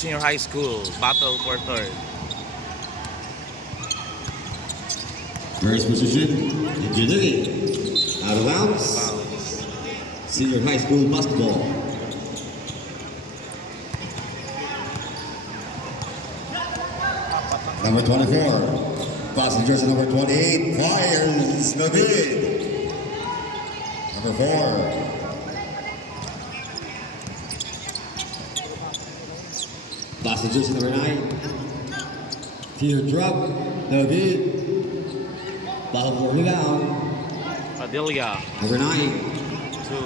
Senior High School, battle for third. First position, Engineering. Out of bounds. Senior High School basketball. Number 24. Passengers number 28. Fires. No good. Number 4. Passengers number 9. Teardrop. No good. Battle for rebound. Padilla Number 9. to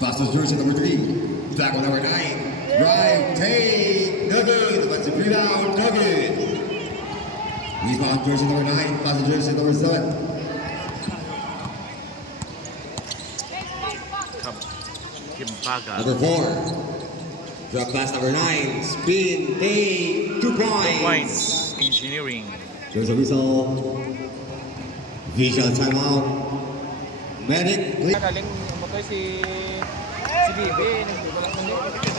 Passengers number 3. Tackle number 9. Drive. Take. No good. Defensive rebound. No good. Rebound jersey number 9. Passengers number 7. Kimpaga. Number 4. Drop pass number 9. Spin. Take. 2 points. Points. Engineering. There's a whistle. Visual timeout. Medic, please. Galing umatoy si Bibi.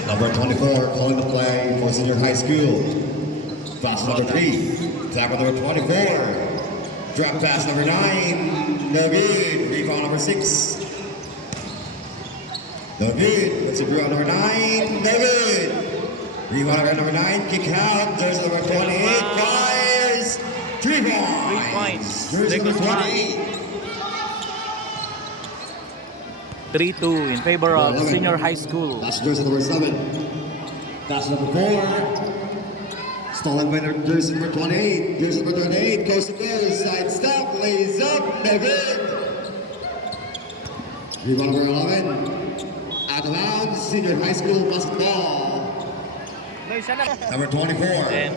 Number 24 calling the play for Senior High School. Pass number 3. Tackle number 24. Drop pass number 9. No good. Rebound number 6. No good. Let's see rebound number 9. No good. Rebound number 9. Kick out. There's number 28. Fires. 3 points. 3 points. There's number 28. 3-2 in favor of Senior High School. That's jersey number 7. That's number 4. Stolen by jersey number 28. Jersey number 28 goes to goal. Side step. Lays up. No good. Rebound number 11. Out of bounds. Senior High School basketball. Number 24. And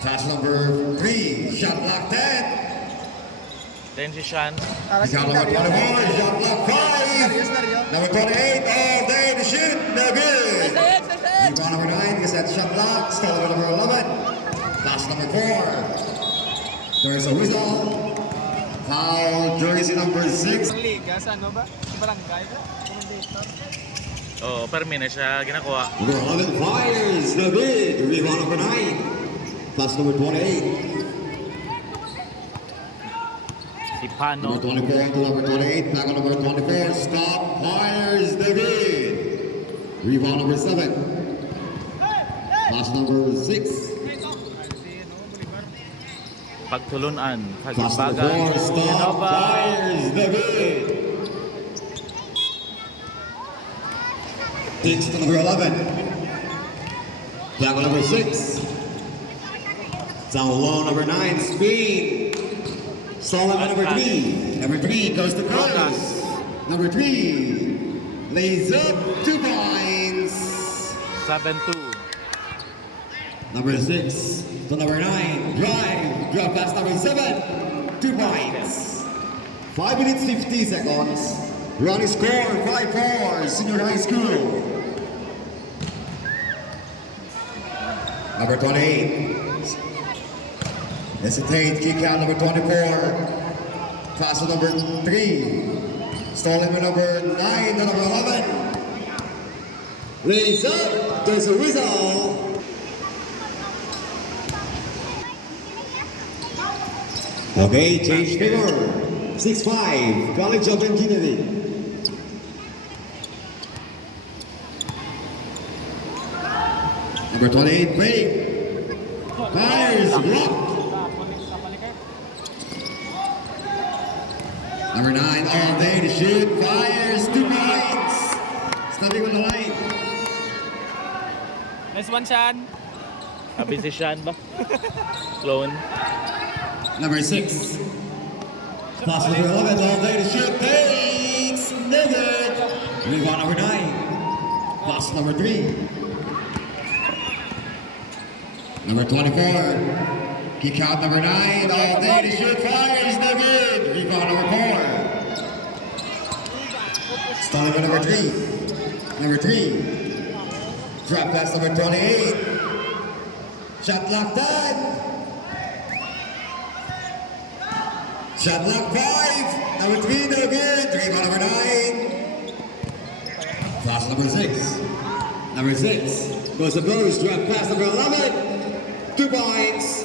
Pass number 3. Shot block 10. then si Sean. Shot number 24. Shot block 5. Number 28. All day to shoot. No good. Rebound number 9 is that shot block. Stolen by number 11. Pass number 4. There's a whistle. Foul jersey number 6. Liga sa ano ba? Sa barangay ba? Commentator. Oh, permi na siya ginakuha. Number 11 fires. No good. Rebound number 9. Pass number 28. Si Pano. Number 24 to number 28. Tackle number 24. Stop. Fires. No good. Rebound number 7. Pass number 6. Pagtulunan. Pass number Kagimbagan. 4. Stop. Genova. Fires. No good. 6 to number 11. Tackle number 6. Down low number 9. Speed. Stolen by number 3. Number 3 goes to cross. Number 3 lays up 2 points. 7-2. Number 6 to number 9. Drive. Drop pass number 7. 2 points. 5 minutes 50 seconds. Running score 5-4. Senior High School. Number 28. Hesitate, kick out number 24. Pass to number 3. Stolen by number 9 to number 11. Lays up, there's a whistle. Okay, change favor. 6-5, College of Engineering. Number 28, break. Fires, blocked. Number 9, all day to shoot, fires, 2 points. Stepping on the line. Nice one, Sean. Happy si Sean ba? Clone. Number 6. Pass number 11, all day to shoot, takes, no good. Rebound number 9. Pass number 3. Number 24. Kick out number 9, all day to shoot, fires, no good. Rebound number 4. Stolen by number 3. Number 3. Drop pass number 28. Shot clock done. Shot clock 5. Number 3, no good. Rebound number 9. Pass number 6. Number 6 goes to Blues. Drop pass number 11. 2 points.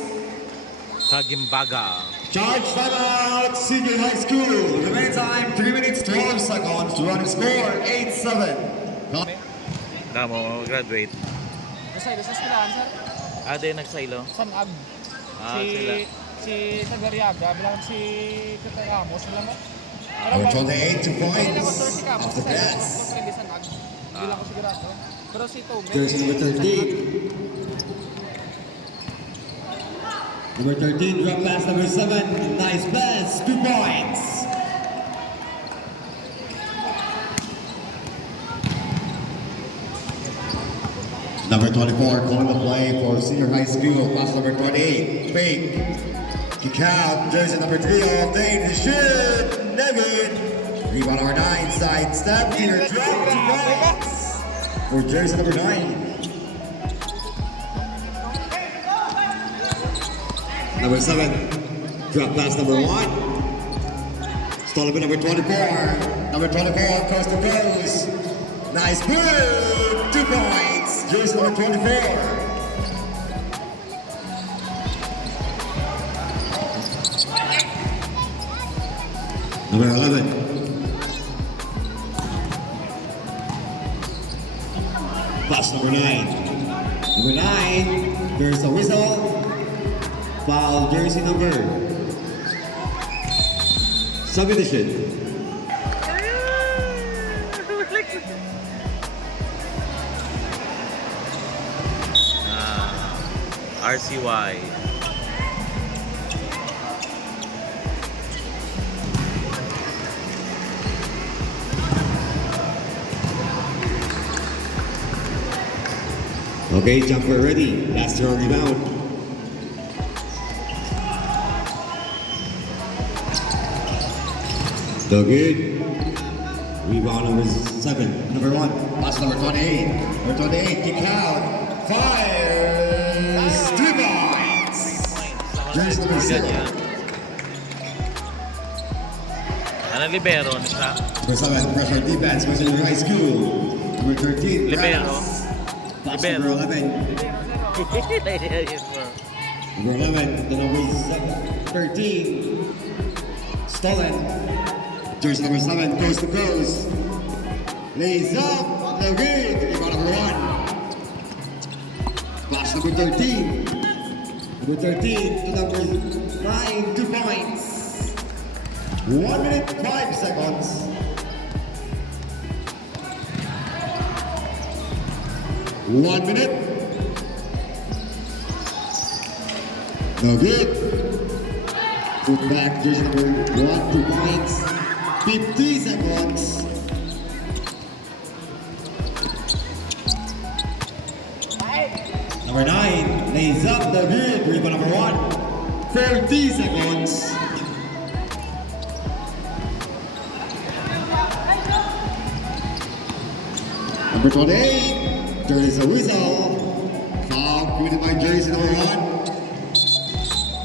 Kagimbaga. Charge timeout. Senior High School. Remaining time 3 minutes 12 seconds. Running score 8-7. Damo, graduate. Sa eskwelahan, sir. Ade nagsaylo. Sanag. Sila. Si Sagariaga, bilang si Tito Ramos, sila mo. Number 28, 2 Kanina points. ko, sir, si Camus, Off the sa pass. Hindi Sanag. Hindi lang ko sigurado. Pero si Tome. Jersey number 13. Number 13, drop pass number 7. Nice pass, 2 points. Number 24, calling the play for senior high school. Pass number 28, fake. Kick out, jersey number 3 of Dane shoot. Nevin. Rebound number 9, side step. Here, drop 2 points. For jersey number 9. Number 7, drop pass number 1. Stolen by number 24. Number 24, coast to coast. Nice move, 2 points. Jersey number 24. Number 11. Pass number 9. Number 9, there's a whistle. Foul jersey number. Subdivision. RCY. Okay, jumper ready. Last throw rebound. So good. Rebound number 7. Number 1. Pass number 28. Number 28, kick out. Fires. 3 points. Jersey number 7. Ano libero siya? Number 7, pressure defense, was in high school. Number 13, Libero. pass. Pass Libero. number 11. Number 11, the number 13. Stolen. Jersey number 7, coast to coast. Lays up, no good. Rebound number 1. Pass number 13. Number 13 to number 9, 2 points. 1 minute, 5 seconds. One minute. No good. Put back jersey number 1, 2 points. 50 seconds. Number 9 lays up the good. Rebound number 1. 30 seconds. Number 28, there is a whistle. Foul committed by jersey number 1.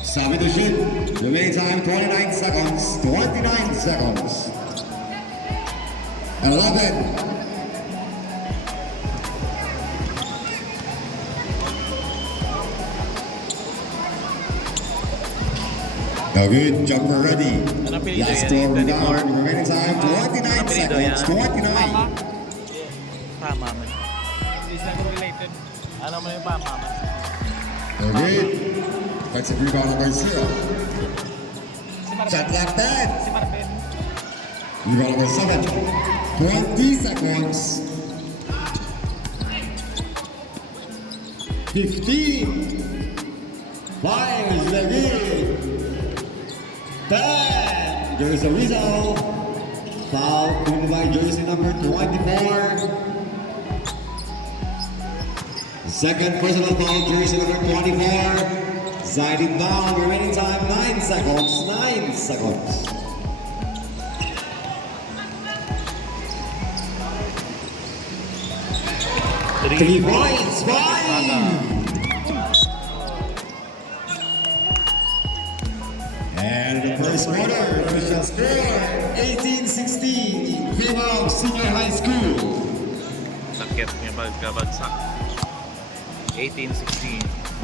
Substitution. Remaining time 29 seconds. 29 seconds. 11. No good. Jumper ready. Ano apelido Last yan? 12 rebound. Remaining time 29 apelido seconds. yan? 29. Tama man. Hindi siya related. Ano mo yung pama man? No good. Offensive rebound number 0. Si Marben. Shot clock 10. Si Marben. Rebound number 7. 20 seconds. 15. 5 is the good. 10. There is a whistle. Foul committed by jersey number 24. Second personal foul, jersey number 24. Siding down, remaining time 9 seconds. 9 seconds. Three points, 5. And in the first quarter, official score 18-16 in favor of senior high school. ticket niya pagkabagsak. 18-16.